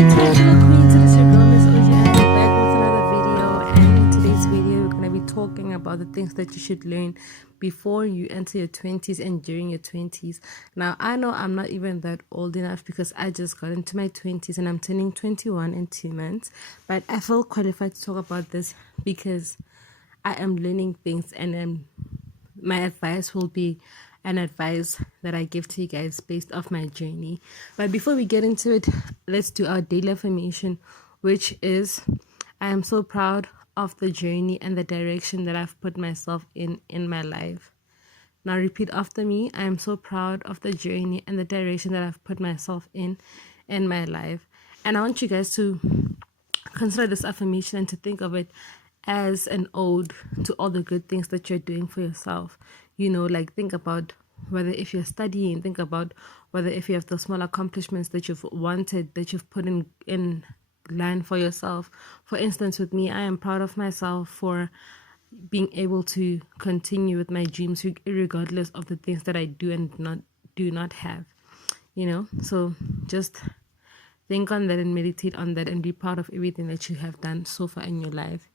Hello Queens, it is your girl Miss OG and we're back with another video, and in today's video we're going to be talking about the things that you should learn before you enter your 20s and during your 20s. Now I know I'm not even that old enough because I just got into my 20s and I'm turning 21 in 2 months, but I feel qualified to talk about this because I am learning things, and my advice will be an advice that I give to you guys based off my journey. But before we get into it, let's do our daily affirmation, which is I am so proud of the journey and the direction that I've put myself in my life. Now repeat after me. I am so proud of the journey and the direction that I've put myself in my life. And I want you guys to consider this affirmation and to think of it as an ode to all the good things that you're doing for yourself. Like think about whether if you're studying, think about whether if you have the small accomplishments that you've wanted, that you've put in line for yourself. For instance, with me, I am proud of myself for being able to continue with my dreams regardless of the things that I do and do not have. So just think on that and meditate on that and be proud of everything that you have done so far in your life.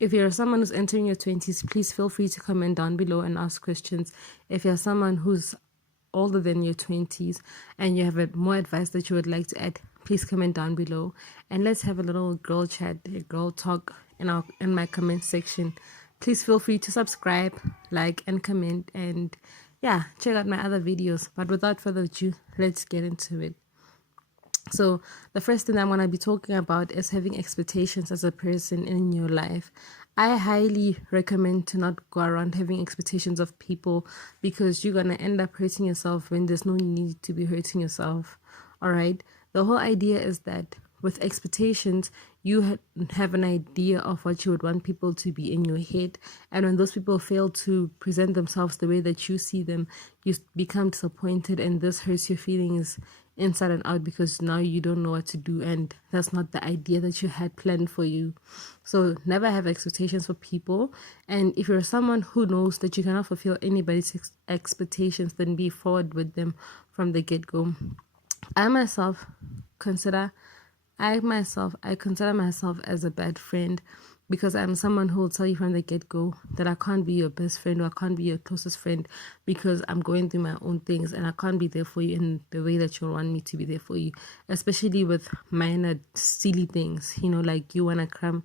If you're someone who's entering your 20s, please feel free to comment down below and ask questions. If you're someone who's older than your 20s and you have more advice that you would like to add, please comment down below and let's have a little girl chat, a girl talk in my comment section. Please feel free to subscribe, like, and comment, and yeah, check out my other videos. But without further ado, let's get into it. So the first thing I'm going to be talking about is having expectations as a person in your life. I highly recommend to not go around having expectations of people because you're going to end up hurting yourself when there's no need to be hurting yourself. All right. The whole idea is that with expectations, you have an idea of what you would want people to be in your head. And when those people fail to present themselves the way that you see them, you become disappointed, and this hurts your feelings inside and out because now you don't know what to do, and that's not the idea that you had planned for you. So never have expectations for people, and if you're someone who knows that you cannot fulfill anybody's expectations, then be forward with them from the get-go. I consider myself as a bad friend because I'm someone who will tell you from the get-go that I can't be your best friend or I can't be your closest friend because I'm going through my own things and I can't be there for you in the way that you want me to be there for you, especially with minor silly things, like you want to come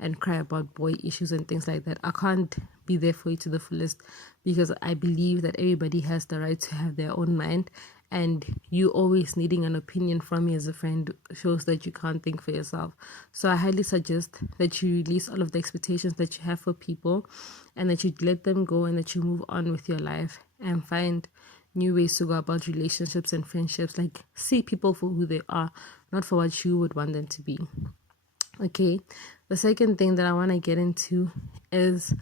and cry about boy issues and things like that. I can't be there for you to the fullest because I believe that everybody has the right to have their own mind, and you always needing an opinion from me as a friend shows that you can't think for yourself. So I highly suggest that you release all of the expectations that you have for people and that you let them go and that you move on with your life and find new ways to go about relationships and friendships. Like, see people for who they are, not for what you would want them to be. Okay, the second thing that I want to get into is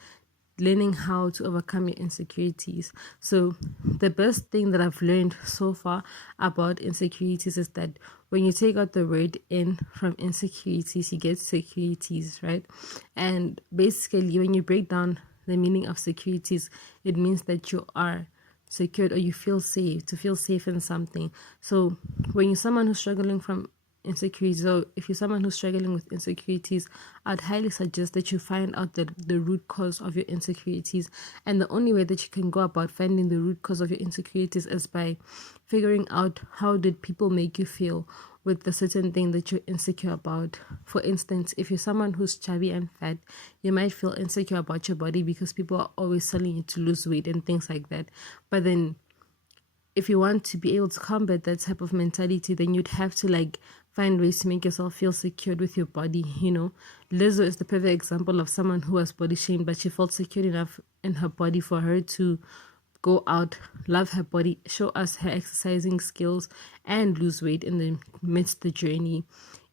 learning how to overcome your insecurities. So the best thing that I've learned so far about insecurities is that when you take out the word in from insecurities, you get securities, right? And basically when you break down the meaning of securities, it means that you are secured or you feel safe, to feel safe in something. So when you're someone who's struggling from insecurities, or if you're someone who's struggling with insecurities, I'd highly suggest that you find out the root cause of your insecurities. And the only way that you can go about finding the root cause of your insecurities is by figuring out how did people make you feel with the certain thing that you're insecure about. For instance, if you're someone who's chubby and fat, you might feel insecure about your body because people are always telling you to lose weight and things like that. But then if you want to be able to combat that type of mentality, then you'd have to find ways to make yourself feel secured with your body. Lizzo is the perfect example of someone who was body shamed, but she felt secure enough in her body for her to go out, love her body, show us her exercising skills, and lose weight in the midst of the journey.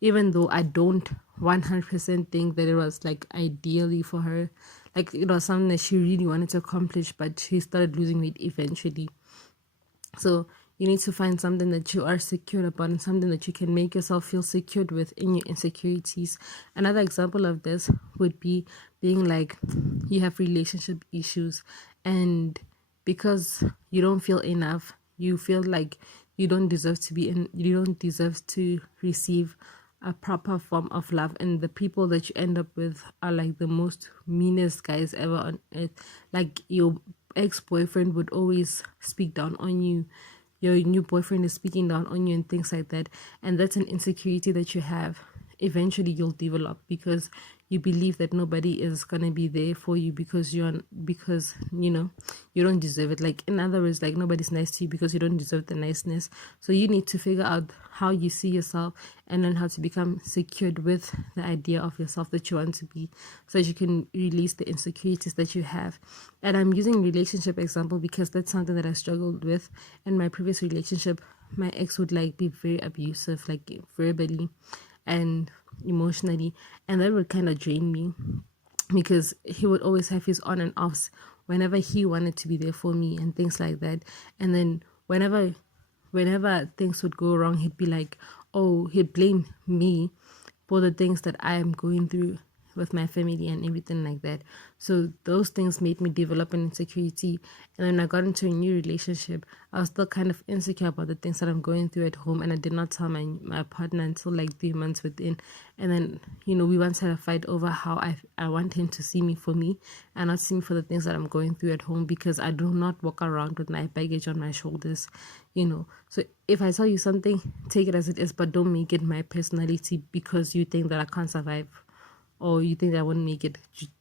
Even though I don't 100% think that it was ideally for her, it was something that she really wanted to accomplish, but she started losing weight eventually. So you need to find something that you are secure about and something that you can make yourself feel secured with in your insecurities. Another example of this would be being you have relationship issues, and because you don't feel enough, you feel like you don't deserve to receive a proper form of love, and the people that you end up with are like the most meanest guys ever on earth. Like your ex-boyfriend would always speak down on you, your new boyfriend is speaking down on you and things like that, and that's an insecurity that you have. Eventually you'll develop because you believe that nobody is gonna be there for you because because you don't deserve it. Like, in other words, like, nobody's nice to you because you don't deserve the niceness. So you need to figure out how you see yourself and learn how to become secured with the idea of yourself that you want to be, so that you can release the insecurities that you have. And I'm using relationship example because that's something that I struggled with in my previous relationship. My ex would like be very abusive, like verbally and emotionally, and that would kind of drain me because he would always have his on and offs whenever he wanted to be there for me and things like that. And then whenever things would go wrong, he'd be like, oh, he'd blame me for the things that I am going through with my family and everything like that. So those things made me develop an insecurity. And when I got into a new relationship, I was still kind of insecure about the things that I'm going through at home, and I did not tell my partner until like 3 months within. And then, we once had a fight over how I want him to see me for me and not see me for the things that I'm going through at home, because I do not walk around with my baggage on my shoulders. So if I tell you something, take it as it is, but don't make it my personality because you think that I can't survive, or you think that I won't make it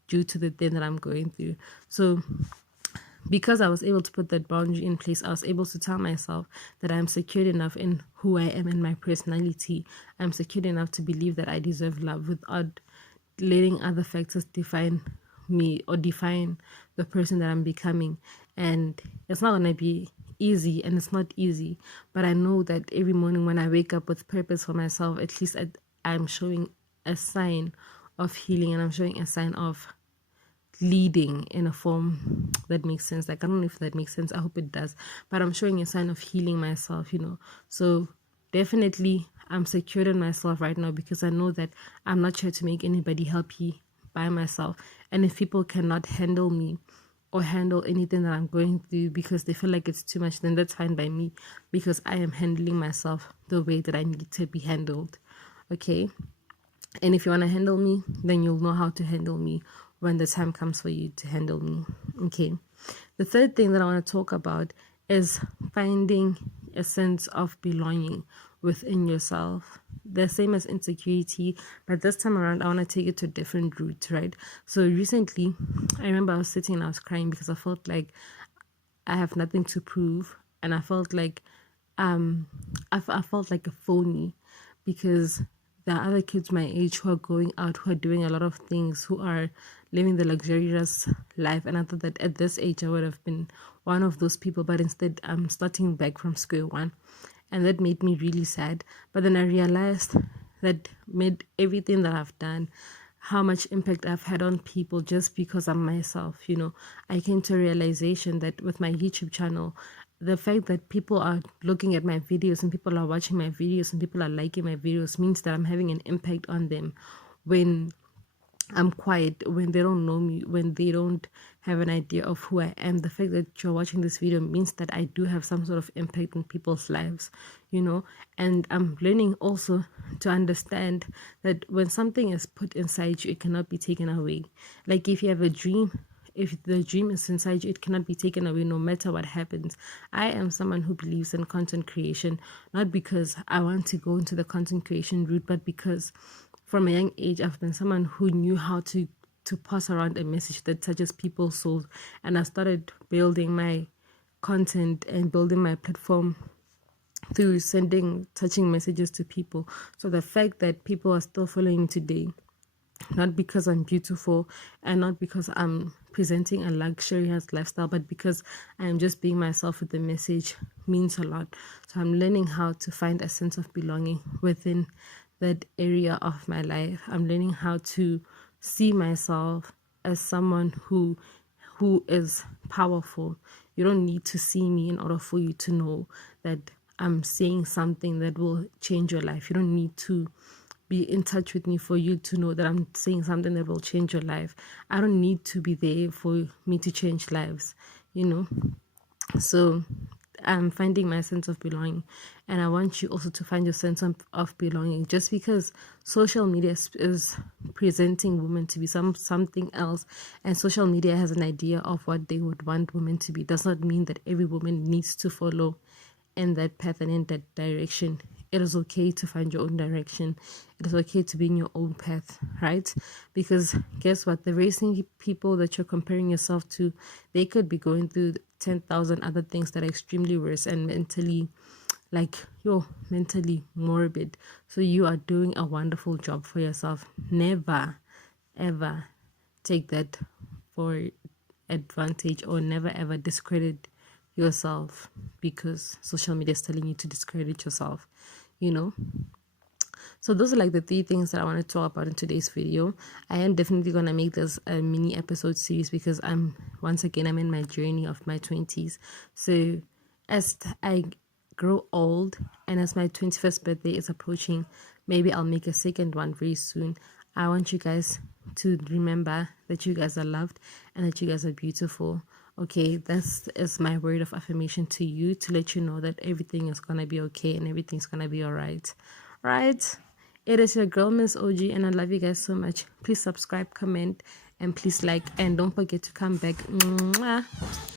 due to the thing that I'm going through. So because I was able to put that boundary in place, I was able to tell myself that I'm secured enough in who I am and my personality. I'm secured enough to believe that I deserve love without letting other factors define me or define the person that I'm becoming. And it's not going to be easy, and it's not easy, but I know that every morning when I wake up with purpose for myself, at least I'm showing a sign of healing, and I'm showing a sign of leading in a form that makes sense. Like, I don't know if that makes sense, I hope it does, but I'm showing a sign of healing myself. So definitely I'm secured in myself right now because I know that I'm not here to make anybody happy by myself. And if people cannot handle me or handle anything that I'm going through because they feel like it's too much, then that's fine by me, because I am handling myself the way that I need to be handled. Okay. And if you want to handle me, then you'll know how to handle me when the time comes for you to handle me. Okay. The third thing that I want to talk about is finding a sense of belonging within yourself. The same as insecurity, but this time around, I want to take it to a different route, right? So recently, I remember I was sitting and I was crying because I felt like I have nothing to prove, and I felt like I felt like a phony, because there are other kids my age who are going out, who are doing a lot of things, who are living the luxurious life. And I thought that at this age I would have been one of those people, but instead I'm starting back from square one. And that made me really sad. But then I realized that made everything that I've done, how much impact I've had on people just because I'm myself. I came to a realization that with my YouTube channel, the fact that people are looking at my videos and people are watching my videos and people are liking my videos means that I'm having an impact on them. When I'm quiet, when they don't know me, when they don't have an idea of who I am, the fact that you're watching this video means that I do have some sort of impact in people's lives. And I'm learning also to understand that when something is put inside you, it cannot be taken away. Like, if you have a dream, if the dream is inside you, it cannot be taken away no matter what happens. I am someone who believes in content creation, not because I want to go into the content creation route, but because from a young age, I've been someone who knew how to pass around a message that touches people's souls. And I started building my content and building my platform through sending touching messages to people. So the fact that people are still following me today, not because I'm beautiful and not because I'm presenting a luxurious lifestyle, but because I am just being myself with the message, means a lot. So I'm learning how to find a sense of belonging within that area of my life. I'm learning how to see myself as someone who is powerful. You don't need to see me in order for you to know that I'm saying something that will change your life. You don't need to be in touch with me for you to know that I'm saying something that will change your life. I don't need to be there for me to change lives. So I'm finding my sense of belonging, and I want you also to find your sense of belonging. Just because social media is presenting women to be something else, and social media has an idea of what they would want women to be, does not mean that every woman needs to follow in that path and in that direction. It is okay to find your own direction. It is okay to be in your own path, right? Because guess what? The racing people that you're comparing yourself to, they could be going through 10,000 other things that are extremely worse and mentally, like, you're mentally morbid. So you are doing a wonderful job for yourself. Never, ever take that for advantage, or never ever discredit yourself because social media is telling you to discredit yourself, you know. So those are like the three things that I want to talk about in today's video. I am definitely going to make this a mini episode series because I'm in my journey of my 20s. So as I grow old and as my 21st birthday is approaching, maybe I'll make a second one very soon. I want you guys to remember that you guys are loved and that you guys are beautiful. Okay, that's is my word of affirmation to you, to let you know that everything is gonna be okay and everything's gonna be all right. Right? It is your girl, Miss OG, and I love you guys so much. Please subscribe, comment, and please like, and don't forget to come back. Mwah.